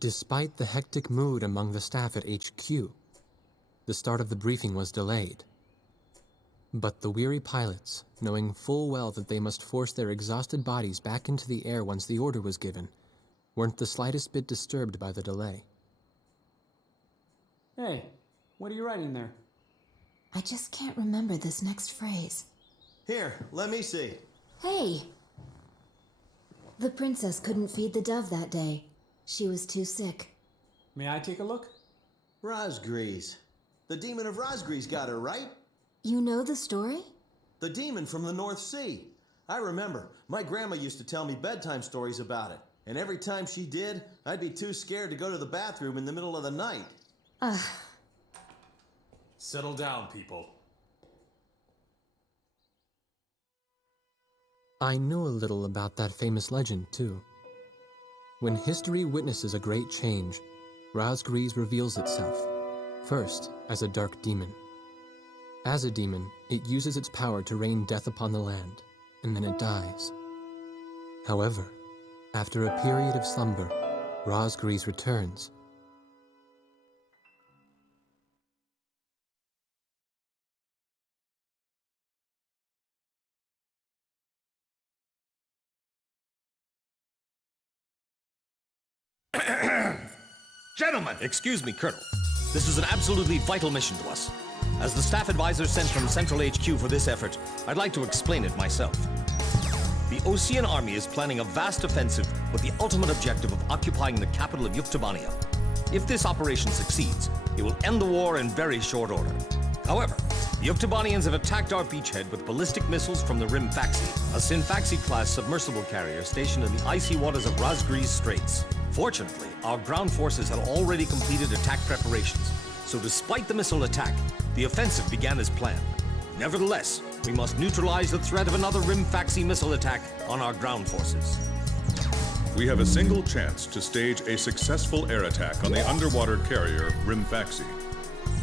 Despite the hectic mood among the staff at HQ, the start of the briefing was delayed. But the weary pilots, knowing full well that they must force their exhausted bodies back into the air once the order was given, weren't the slightest bit disturbed by the delay. Hey, what are you writing there? I just can't remember this next phrase. Here, let me see. Hey! The princess couldn't feed the dove that day. She was too sick. May I take a look? Razgriz. The demon of Razgriz got her, right? You know the story? The demon from the North Sea. I remember. My grandma used to tell me bedtime stories about it. And every time she did, I'd be too scared to go to the bathroom in the middle of the night. Settle down, people. I knew a little about that famous legend, too. When history witnesses a great change, Razgriz reveals itself, first as a dark demon. As a demon, it uses its power to rain death upon the land, and then it dies. However, after a period of slumber, Razgriz returns. Gentlemen! Excuse me, Colonel. This is an absolutely vital mission to us. As the staff advisor sent from Central HQ for this effort, I'd like to explain it myself. The Ocean Army is planning a vast offensive with the ultimate objective of occupying the capital of Yuktobania. If this operation succeeds, it will end the war in very short order. However, the Yuktobanians have attacked our beachhead with ballistic missiles from the Rimfaxi, a Sinfaxi-class submersible carrier stationed in the icy waters of Razgriz Straits. Fortunately, our ground forces had already completed attack preparations, so despite the missile attack, the offensive began as planned. Nevertheless, we must neutralize the threat of another Rimfaxi missile attack on our ground forces. We have a single chance to stage a successful air attack on the underwater carrier Rimfaxi.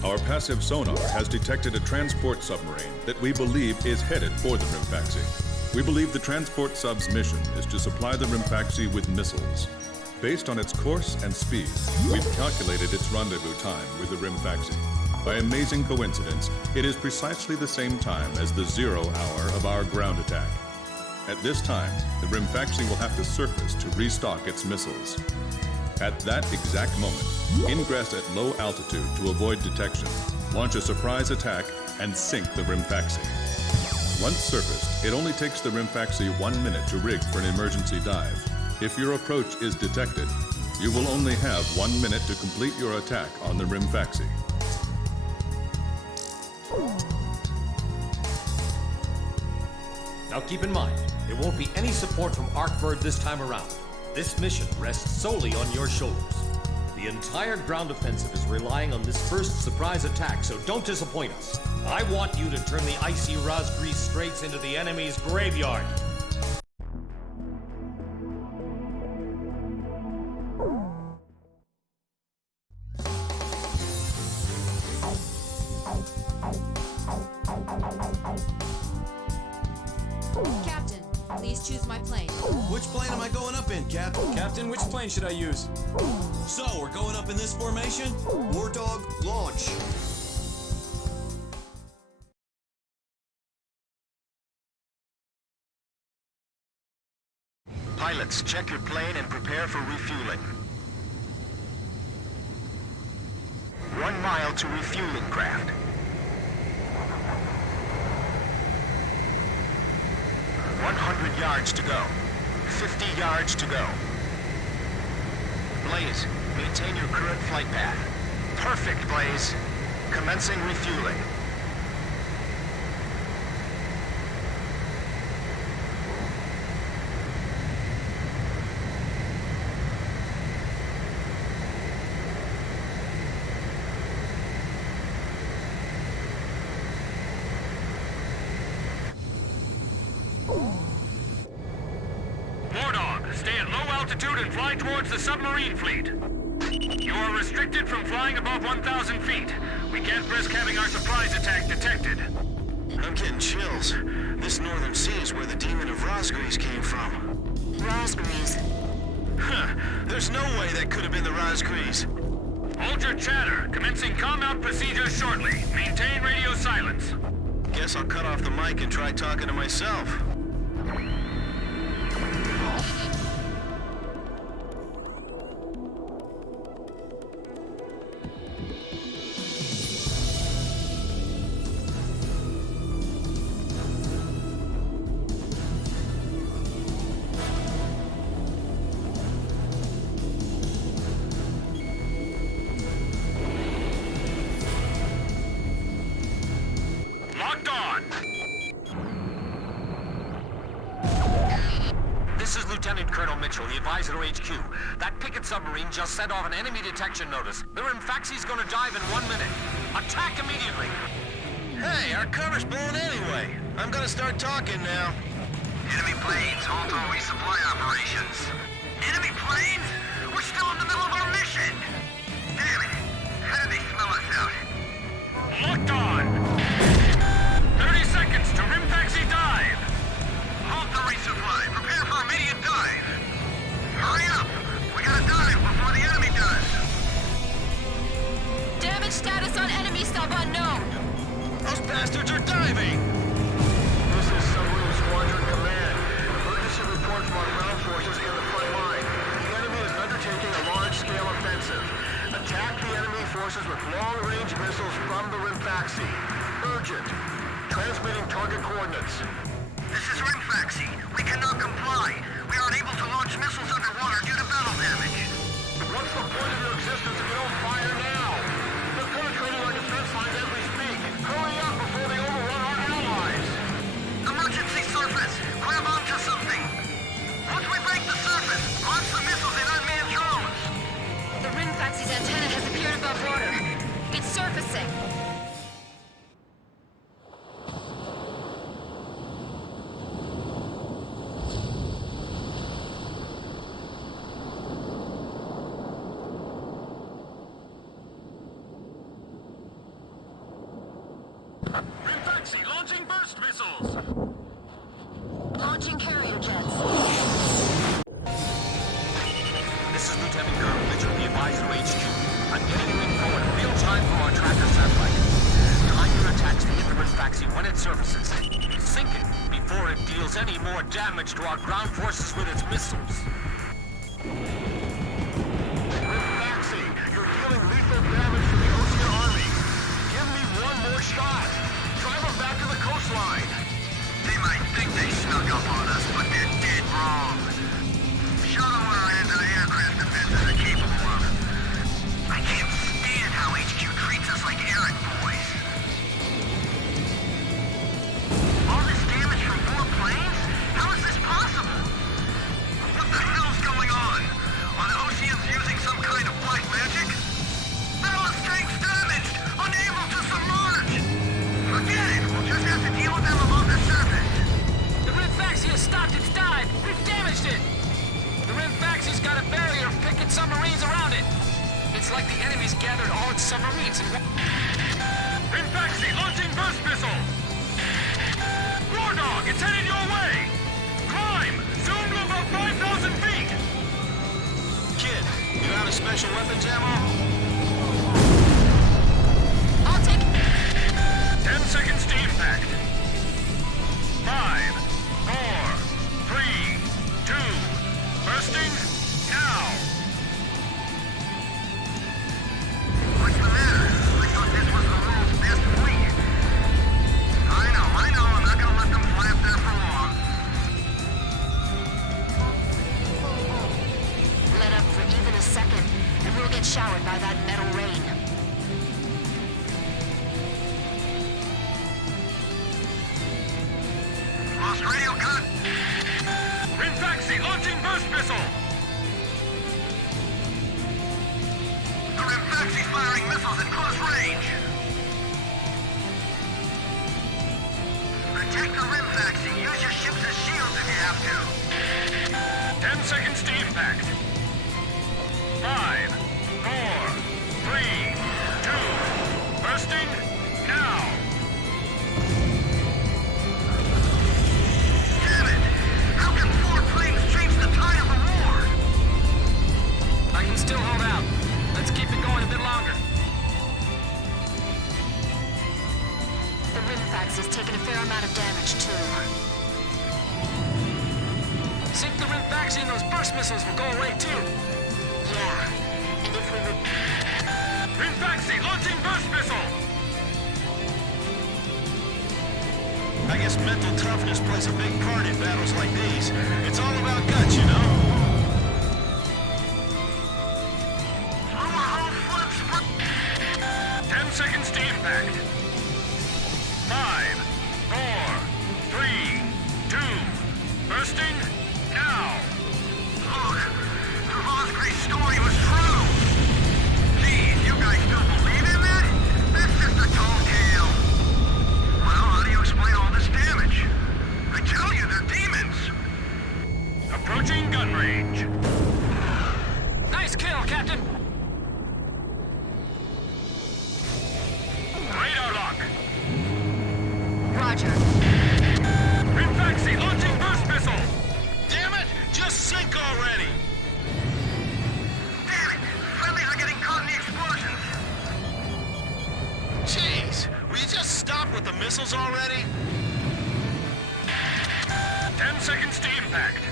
Our passive sonar has detected a transport submarine that we believe is headed for the Rimfaxi. We believe the transport sub's mission is to supply the Rimfaxi with missiles. Based on its course and speed, we've calculated its rendezvous time with the Rimfaxi. By amazing coincidence, it is precisely the same time as the 0 hour of our ground attack. At this time, the Rimfaxi will have to surface to restock its missiles. At that exact moment, ingress at low altitude to avoid detection, launch a surprise attack, and sink the Rimfaxi. Once surfaced, it only takes the Rimfaxi 1 minute to rig for an emergency dive. If your approach is detected, you will only have 1 minute to complete your attack on the Rimfaxi. Now keep in mind, there won't be any support from Arkbird this time around. This mission rests solely on your shoulders. The entire ground offensive is relying on this first surprise attack, so don't disappoint us. I want you to turn the icy Razgriz Straits into the enemy's graveyard. Captain, please choose my plane. Which plane am I going up in, Captain? Captain, which plane should I use? So, we're going up in this formation? War Dog, launch. Pilots, check your plane and prepare for refueling. 1 mile to refueling craft. 100 yards to go. 50 yards to go. Blaze, maintain your current flight path. Perfect, Blaze. Commencing refueling. Stay at low altitude and fly towards the submarine fleet. You are restricted from flying above 1,000 feet. We can't risk having our surprise attack detected. I'm getting chills. This northern sea is where the demon of Razgriz came from. Razgriz. Huh. There's no way that could have been the Razgriz. Hold your chatter. Commencing comm-out procedures shortly. Maintain radio silence. Guess I'll cut off the mic and try talking to myself. Locked on. This is Lieutenant Colonel Mitchell, the advisor to HQ. That picket submarine just sent off an enemy detection notice. The Rimfaxi's gonna dive in 1 minute. Attack immediately. Hey, our cover's blown anyway. I'm gonna start talking now. Enemy planes, halt all resupply operations. Enemy planes? We're still in the middle of our mission! Damn it! How did they smell us out? Locked on. 30 seconds to Rimfaxi dive. Halt the resupply. Prepare for immediate dive. Hurry up! We gotta dive before the enemy does. Damage status on enemy sub unknown. Those bastards are diving! This is Submarine Squadron Command. Emergency report from our ground forces in the front line. The enemy is undertaking a large-scale offensive. Attack the enemy forces with long-range missiles from the Rimfaxi. Urgent. Transmitting target coordinates. This is Rimfaxi. We cannot comply. We are unable to launch missiles underwater due to battle damage. What's the point of your existence if you don't fire now? They're penetrating our defense lines as we speak. Hurry up before they overrun our allies. Emergency surface. Grab onto something. Once we break the surface, launch the missiles in unmanned drones. The Rimfaxi's antenna has appeared above water. It's surfacing. Rimfaxi launching burst missiles. Launching carrier jets. This is Lieutenant Colonel Mitchell, the advisor to HQ. I'm getting you info in real time from our tracker satellite. Time your attacks to hit the Rimfaxi when it surfaces. Sink it before it deals any more damage to our ground forces with its missiles. Rimfaxi, you're dealing lethal damage to the Ocean Army. Give me one more shot. Drive them back to the coastline. They might think they snuck up on us, but they're dead wrong. Show them what our anti-aircraft defenses are capable of. I can't stand how HQ treats us like errand boys. All this damage from 4 planes? How is this possible? What the hell's going on? Are the Oceans using some kind of black magic? Ballast tanks damaged! Unable to submerge! Forget it! We'll just have to deal with them above the surface. The Rimfaxi has stopped its dive! We've damaged it! The Rimfaxi's got a barrier of picket submarines around it! It's like the enemy's gathered all its submarines in one... Rimfaxi launching burst missile. War Dog, it's headed your way. Climb. Zoom to about 5,000 feet. Kid, you out of special weapons ammo? I'll take... 10 seconds to impact. 5, 4, 3, 2, bursting now. What's the matter? I thought this was the world's best fleet. I know. I'm not gonna let them fly up there for long. Let up for even a second, and we'll get showered by that metal rain. Lost radio cut. Rimfaxi launching burst missile. The Rimfaxi's firing missiles at close range. Protect the Rimfaxi. Use your ships as shields if you have to. 10 seconds to impact. 5, 4, 3, 2, bursting now. Damn it! How can 4 planes change the tide of the war? missiles will go away too. Yeah. And if we would... Rimfaxi, launching burst missile! I guess mental toughness plays a big part in battles like these. It's all about guts, you know? 10 seconds to impact. 5, 4, 3, 2, bursting, now! Look, the Razgriz story was true. Geez, you guys still believe in that? That's just a tall tale. Well, how do you explain all this damage? I tell you, they're demons. Approaching gun range. Nice kill, Captain. Radar lock. Roger. Rimfaxi, launching burst missile! Damn it! Just sink already! Damn it! Friendlies are getting caught in the explosions. Jeez, will you just stop with the missiles already? 10 seconds to impact.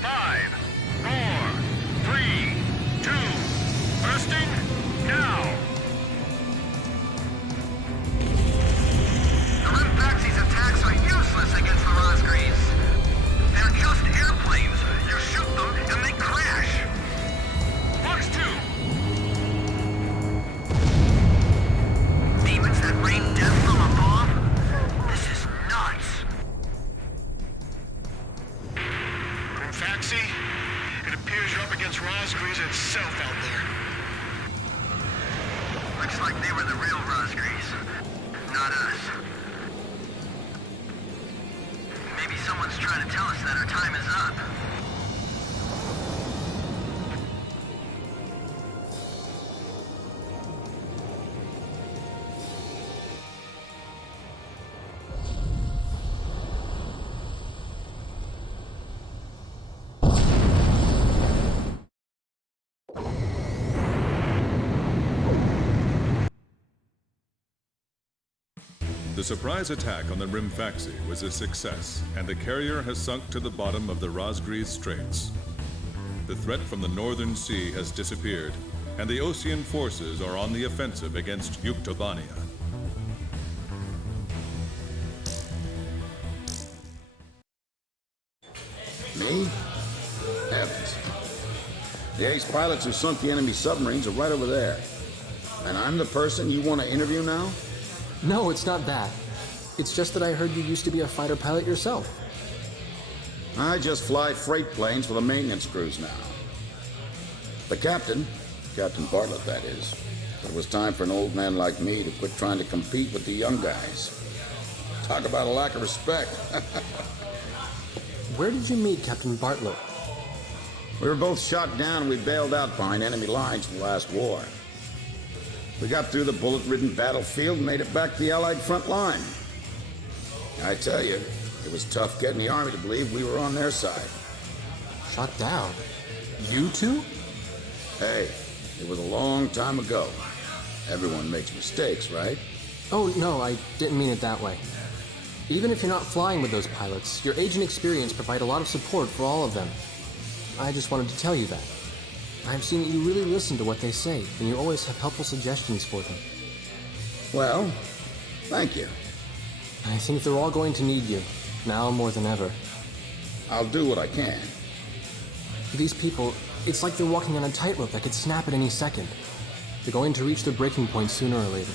5, 4, 3, 2, bursting, now! The Rimfaxi's attacks are useless against the Razgriz. They're just airplanes. You shoot them and they crash. Fox 2! Demons that rain death from above? This is nuts. Rimfaxi, it appears you're up against Razgriz itself out there. Looks like they were the real Razgriz, not us. Maybe someone's trying to tell us that our time is up. The surprise attack on the Rimfaxi was a success, and the carrier has sunk to the bottom of the Razgriz Straits. The threat from the northern sea has disappeared, and the Osean forces are on the offensive against Yuktobania. Me? Heavens. The ace pilots who sunk the enemy submarines are right over there. And I'm the person you want to interview now? No, it's not that. It's just that I heard you used to be a fighter pilot yourself. I just fly freight planes for the maintenance crews now. The captain, Captain Bartlett that is, it was time for an old man like me to quit trying to compete with the young guys. Talk about a lack of respect. Where did you meet Captain Bartlett? We were both shot down and we bailed out behind enemy lines in the last war. We got through the bullet-ridden battlefield and made it back to the Allied front line. I tell you, it was tough getting the Army to believe we were on their side. Shot down? You two? Hey, it was a long time ago. Everyone makes mistakes, right? Oh, no, I didn't mean it that way. Even if you're not flying with those pilots, your age and experience provide a lot of support for all of them. I just wanted to tell you that. I've seen that you really listen to what they say, and you always have helpful suggestions for them. Well, thank you. I think they're all going to need you, now more than ever. I'll do what I can. These people, it's like they're walking on a tightrope that could snap at any second. They're going to reach their breaking point sooner or later.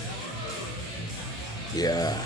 Yeah.